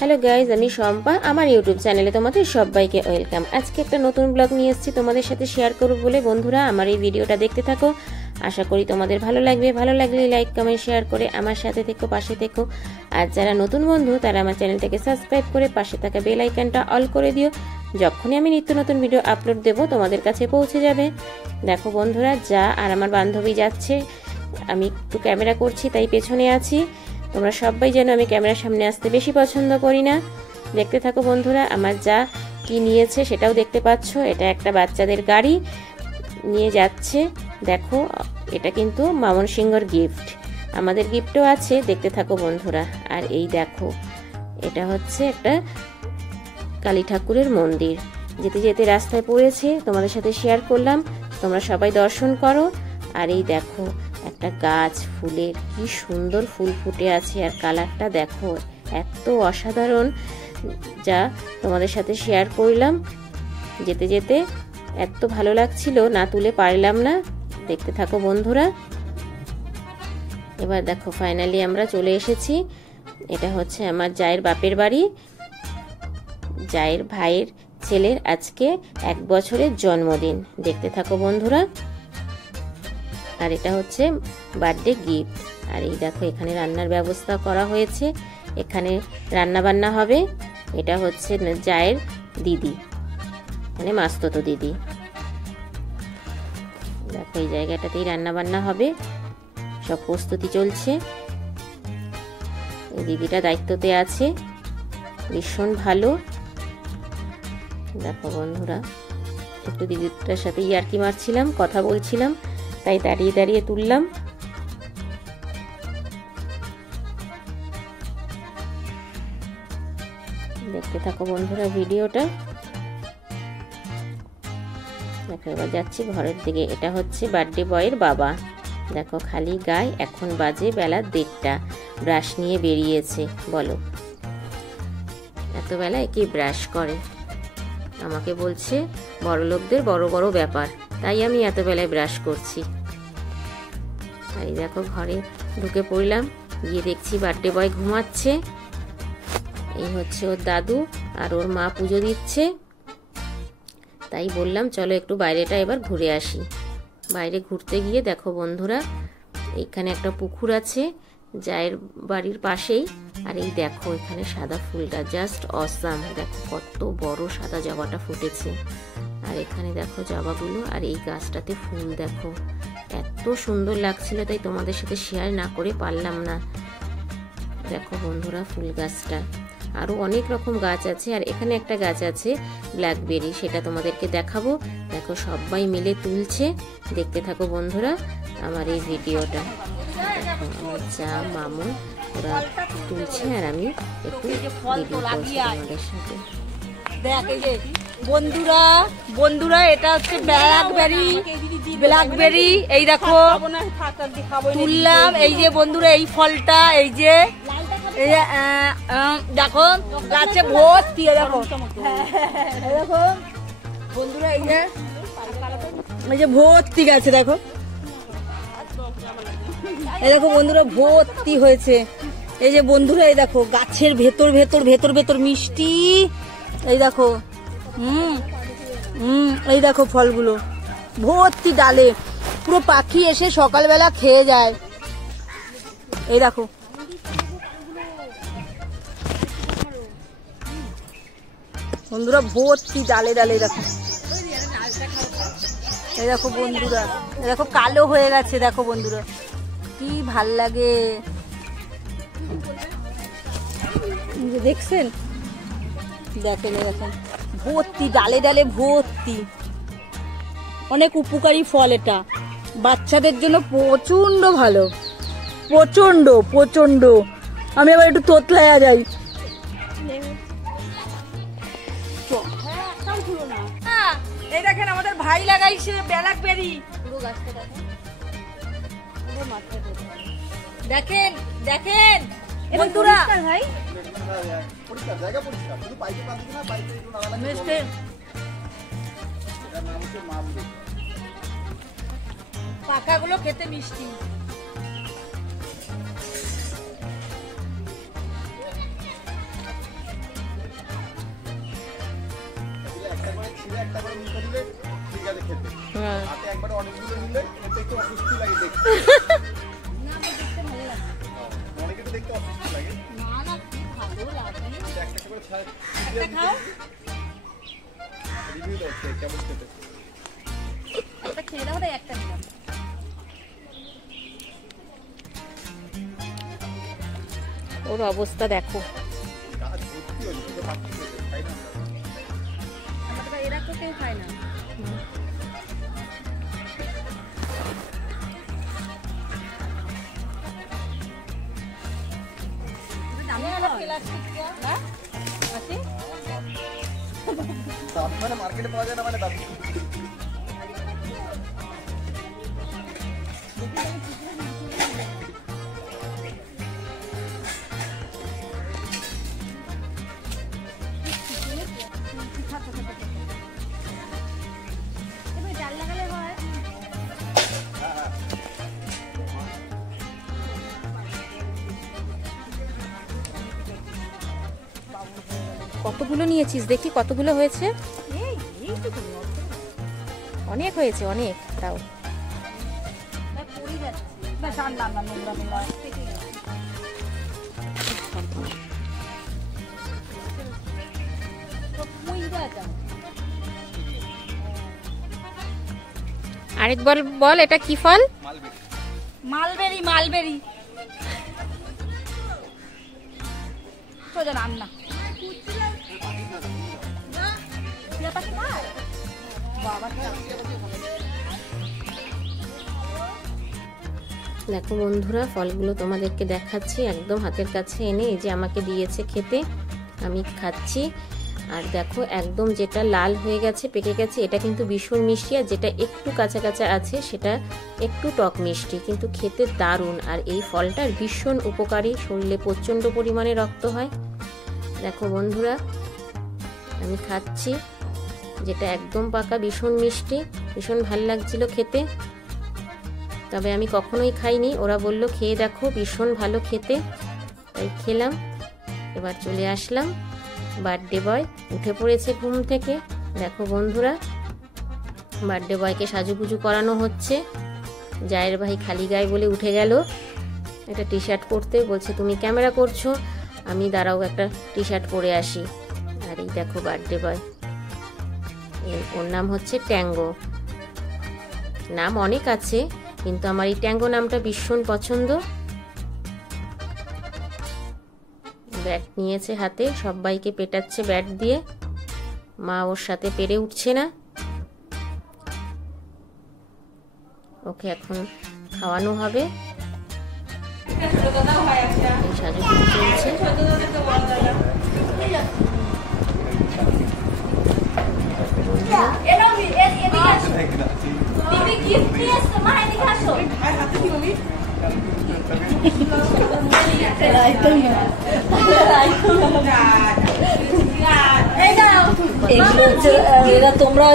Hello guys, আমি শম্পা। আমার YouTube চ্যানেলে তোমাদের সবাইকে ওয়েলকাম। আজকে একটা নতুন ব্লগ নিয়ে এসেছি তোমাদের সাথে শেয়ার করব বলে। বন্ধুরা, আমার এই ভিডিওটা দেখতে থাকো, আশা করি তোমাদের ভালো লাগবে। ভালো লাগলে লাইক কমেন্ট শেয়ার করে আমার সাথে থেকো, পাশে থেকো। আর যারা নতুন বন্ধু তারা আমার চ্যানেলটাকে সাবস্ক্রাইব করে পাশে থাকা বেল আইকনটা অল করে দিও। যখনই আমি নিত্য নতুন ভিডিও আপলোড দেবো তোমাদের কাছে পৌঁছে যাবে। দেখো বন্ধুরা, যা আর আমার বান্ধবী যাচ্ছে, আমি একটু ক্যামেরা করছি তাই পেছনে আছি। তোমরা সবাই যেন আমি ক্যামেরার সামনে আসতে বেশি পছন্দ করি না। দেখতে থাকো বন্ধুরা, আমার যা কি নিয়েছে সেটাও দেখতে পাচ্ছ। এটা একটা বাচ্চাদের গাড়ি নিয়ে যাচ্ছে। দেখো, এটা কিন্তু মামন সিংহর গিফট। আমাদের গিফটও আছে, দেখতে থাকো বন্ধুরা। আর এই দেখো, এটা হচ্ছে একটা কালী ঠাকুরের মন্দির। যেতে যেতে রাস্তায় পড়েছে, তোমাদের সাথে শেয়ার করলাম। তোমরা সবাই দর্শন করো। আর এই দেখো, একটা গাছ, ফুলের কি সুন্দর ফুল ফুটে আছে। আর কালারটা দেখো, এত অসাধারণ, যা তোমাদের সাথে শেয়ার করলাম। যেতে যেতে এত ভালো লাগছিল, না তুলে পারলাম না। দেখতে থাকো বন্ধুরা। এবার দেখো, ফাইনালি আমরা চলে এসেছি। এটা হচ্ছে আমার জায়ের বাপের বাড়ি। জায়ের ভাইয়ের ছেলের আজকে 1 বছরের জন্মদিন। দেখতে থাকো বন্ধুরা। আর এটা হচ্ছে বার্থডে গিফট। আর এই দেখো, এখানে রান্নার ব্যবস্থা করা হয়েছে। এখানে রান্না বান্না হবে। এটা হচ্ছে জায়ের দিদি, মানে মাস্ততো দিদি। দেখো, এই জায়গাটাতেই রান্না বান্না হবে, সব প্রস্তুতি চলছে। এই দিদিটা দায়িত্বতে আছে, ভীষণ ভালো। দেখো বন্ধুরা, একটু দিদিটার সাথে ইয়ার্কি মারছিলাম, কথা বলছিলাম, তাই দাঁড়িয়ে দাঁড়িয়ে তুললাম। দেখতে থাকো বন্ধুরা ভিডিওটা। দেখো, এবার যাচ্ছি ঘরের দিকে। এটা হচ্ছে বার্থডে বয়ের বাবা। দেখো, খালি গায়ে। এখন বাজে বেলা 1:30। ব্রাশ নিয়ে বেরিয়েছে। বলো, এত বেলায় কি ব্রাশ করে? আমাকে বলছে বড় লোকদের বড় বড় ব্যাপার, তাই আমি এত বেলায় ব্রাশ করছি। আর এই দেখো, ঘরে ঢুকে পড়লাম। গিয়ে দেখছি বার্থডে বয় ঘুমাচ্ছে। এই হচ্ছে ওর দাদু, আর ওর মা পুজো দিচ্ছে। তাই বললাম চলো একটু বাইরেটা এবার ঘুরে আসি। বাইরে ঘুরতে গিয়ে দেখো বন্ধুরা, এখানে একটা পুকুর আছে জায়ের বাড়ির পাশেই। আর এই দেখো, এখানে সাদা ফুলটা জাস্ট অসাম। দেখো কত বড় সাদা জবাটা ফুটেছে। আর এখানে দেখো জবাগুলো, আর এই গাছটাতে ফুল দেখো, এত সুন্দর লাগছিল, তাই তোমাদের সাথে শেয়ার না করে পারলাম না। দেখো বন্ধুরা, ফুল গাছটা। আরো অনেক রকম গাছ আছে। আর এখানে একটা গাছ আছে ব্ল্যাকবেরি, সেটা তোমাদেরকে দেখাবো। দেখো, সবাই মিলে তুলছে। দেখতে থাকো বন্ধুরা আমার এই ভিডিওটা। দেখো, আমার যা মামুন ওরা তুলছে, আর আমি একটু ভিডিও করছি তোমাদের সাথে। বন্ধুরা বন্ধুরা, এটা হচ্ছে ব্ল্যাকবেরি। এই দেখো তুললাম। এই যে বন্ধুরা, এই ফলটা, এই যে দেখো গাছে ভর্তি। দেখো দেখো বন্ধুরা, এই যে ভর্তি গাছে। দেখো, এই দেখো বন্ধুরা, ভর্তি হয়েছে। এই যে বন্ধুরা, এই দেখো গাছের ভেতর ভেতর ভেতর ভেতর মিষ্টি। এই দেখো, এই দেখো ফলগুলো ভর্তি ডালে, পুরো পাখি এসে সকালবেলা খেয়ে যায়। এই দেখো, বন্ধুরা ভর্তি ডালে ডালে। দেখো, এই দেখো বন্ধুরা, এই দেখো কালো হয়ে গেছে। দেখো বন্ধুরা, কি ভাল লাগে দেখছেন? দেখেন, দেখেন ভর্তি ডালে ডালে ভর্তি। অনেক উপকারী ফল এটা, বাচ্চাদের জন্য প্রচন্ড ভালো, প্রচন্ড প্রচন্ড। আমি আবার একটু তোতলায়া যাই। এই দেখেন, আমাদের ভাই লাগাইছে ব্ল্যাকবেরি। দেখেন দেখেন বন্ধুরা, ভাই পাকাগুলো খেতে মিষ্টি। একটা করে নিতে দিলে ঠিক আছে খেতে, হ্যাঁ হাতে একবারে অনেকগুলো নিলে খেতে একটু অস্বস্তি লাগে দেখতে। অনেকে তো দেখতে অস্বস্তি লাগে। একটা একটা করে রিভিউ দাও কেমন খেতে। একটা খেয়ে দাও, তাই একটা দিলাম। ওর অবস্থা দেখো। গাছ ভর্তি হয়ে যাবে, বাকি খেতে খাই না। আমাদের এরা তো কেউ খায় না। দামি মানে মার্কেটে পাওয়া যায় না, মানে দামি। ডাল লাগালে হয়। কতগুলো নিয়েছিস দেখি, কতগুলো হয়েছে? অনেক হয়েছে, অনেক। তাও আরেকবার বল, এটা কি ফল? মালবেরি। মালবেরি সোজা নাম না। দেখো বন্ধুরা, ফলগুলো তোমাদেরকে দেখাচ্ছি একদম হাতের কাছে এনে। এই যে আমাকে দিয়েছে খেতে, আমি খাচ্ছি। আর দেখো একদম যেটা লাল হয়ে গেছে, পেকে গেছে, এটা কিন্তু ভীষণ মিষ্টি। আর যেটা একটু কাঁচা কাঁচা আছে সেটা একটু টক মিষ্টি, কিন্তু খেতে দারুণ। আর এই ফলটার ভীষণ উপকারী, শরীরে প্রচণ্ড পরিমাণে রক্ত হয়। দেখো বন্ধুরা, আমি খাচ্ছি, যেটা একদম পাকা, ভীষণ মিষ্টি, ভীষণ ভাল লাগছিল খেতে। তবে আমি কখনোই খাইনি, ওরা বলল খেয়ে দেখো, ভীষণ ভালো খেতে, তাই খেলাম। এবার চলে আসলাম, বার্থডে বয় উঠে পড়েছে ঘুম থেকে। দেখো বন্ধুরা, বার্থডে বয়কে সাজুগুজু করানো হচ্ছে। জায়ের ভাই খালি গায়ে বলে উঠে গেল একটা টি শার্ট পরতে, বলছে তুমি ক্যামেরা করছো, আমি দাঁড়াও একটা টি শার্ট পরে আসি। আর এই দেখো বার্থডে বয়, ওর নাম হচ্ছে ট্যাঙ্গো। নাম অনেক আছে, কিন্তু আমার এই ট্যাঙ্গো নামটা ভীষণ পছন্দ। ব্যাট নিয়েছে হাতে, সবাইকে পেটাচ্ছে ব্যাট দিয়ে। মা ওর সাথে পেরে উঠছে না, ওকে এখন খাওয়ানো হবে। এই সাজুগুজু চলছে। তোমরা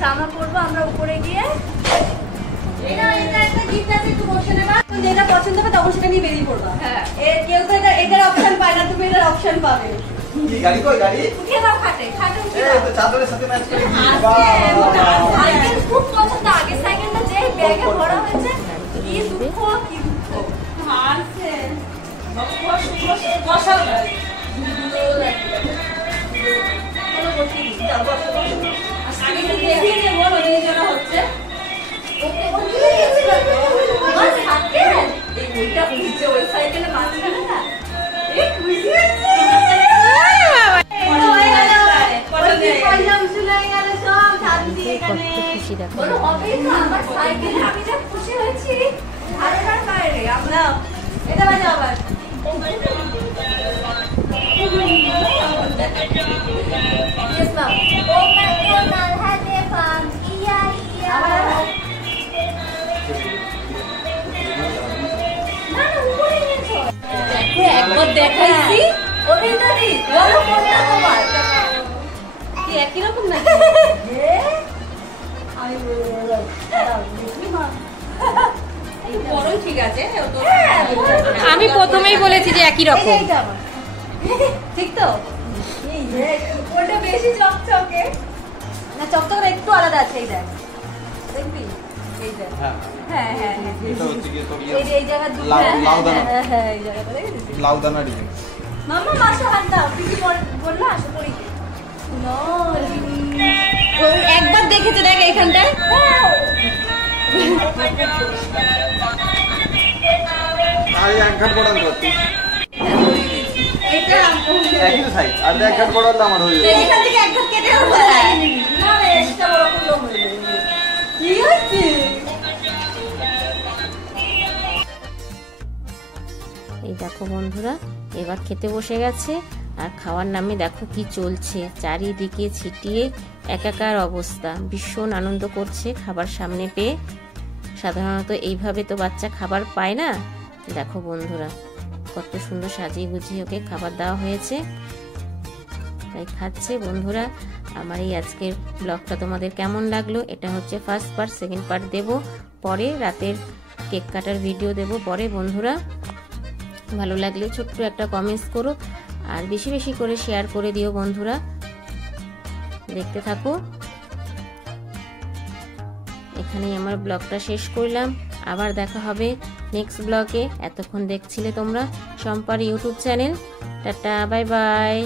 জামা পরবো আমরা উপরে গিয়ে। যেটা পছন্দ হবে তখন সেটা নিয়ে বেরিয়ে পড়বা। হ্যাঁ, কেউ তো এটার অপশন পায় না, তুমি এটার অপশন পাবে। গাড়ি কই গাড়ি? উঠে দাও খাটে, খাটে উঠে এই তো চাদরের সাথে ম্যাচ করে দিই। সাইকেল খুব পছন্দ। আগে সাইকেলটা যে ব্যাগে ভরা হয়েছে, কি দুঃখ, কি দুঃখ। হাসছে বসাও না, কোনো বসি দিই, যাও বসো বসো। আগে তো দেখিয়ে যে বলো নির্জনা হচ্ছে। ওকে ওকে গেছিল বস হাতে এই বইটা খুঁজছে ওই সাইকেলে মাঝখানে না। এই খুশি হচ্ছে। খুশি দেখো, আমার সাইকেলে আমি যা খুশি হয়েছি, ধারণার বাইরে। আমরা এটা বাজে আবার একবার দেখাইছি অভিনেত্রী বলো কোনটা তোমার কি একই রকম নাকি? তোরই ঠিক আছে আমি প্রথমেই বলেছি যে একই রকম। ঠিক তো ওটা বেশি চকচকে না, চকচকে একটু আলাদা আছে। এই দেখ দেখবি, এই দেখ হ্যাঁ হ্যাঁ হ্যাঁ এটা হচ্ছে কি তোর এই জায়গা দুটো লাউদানা হ্যাঁ এই জায়গাটা দেখেছিস লাউদানা ডিজাইন। মাম্মা মাসে হাত দাও, তুই কি বললা আসো করি ও একবার দেখেছে, দেখ এইখানটায় আর এক ঘাট পড়াল করতে এটা একই সাইজ আর এক ঘাট পড়াল আমার হয়ে যাবে। এইখান থেকে একবার কেটে না না এটা বড় করলো হয়ে যাবে। কি হচ্ছে এই দেখো বন্ধুরা, এবার খেতে বসে গেছে। আর খাওয়ার নামে দেখো কি চলছে, চারিদিকে ছিটিয়ে একাকার অবস্থা। ভীষণ আনন্দ করছে খাবার সামনে পেয়ে। সাধারণত এইভাবে তো বাচ্চা খাবার পায় না। দেখো বন্ধুরা, কত সুন্দর সাজিয়ে গুছিয়ে ওকে খাবার দেওয়া হয়েছে, তাই খাচ্ছে। বন্ধুরা, আমার এই আজকের ব্লগটা তোমাদের কেমন লাগলো? এটা হচ্ছে ফার্স্ট পার্ট, সেকেন্ড পার্ট দেব পরে, রাতের কেক কাটার ভিডিও দেব পরে। বন্ধুরা, ভালো লাগলে ছোট্ট একটা কমেন্টস করো, আর বেশি বেশি করে শেয়ার করে দিও বন্ধুরা। দেখতে থাকো। এখানেই আমার ব্লগটা শেষ করলাম, আবার দেখা হবে নেক্সট ব্লগে। এতক্ষণ দেখছিলে তোমরা শম্পার YouTube channel. Tata, bye by.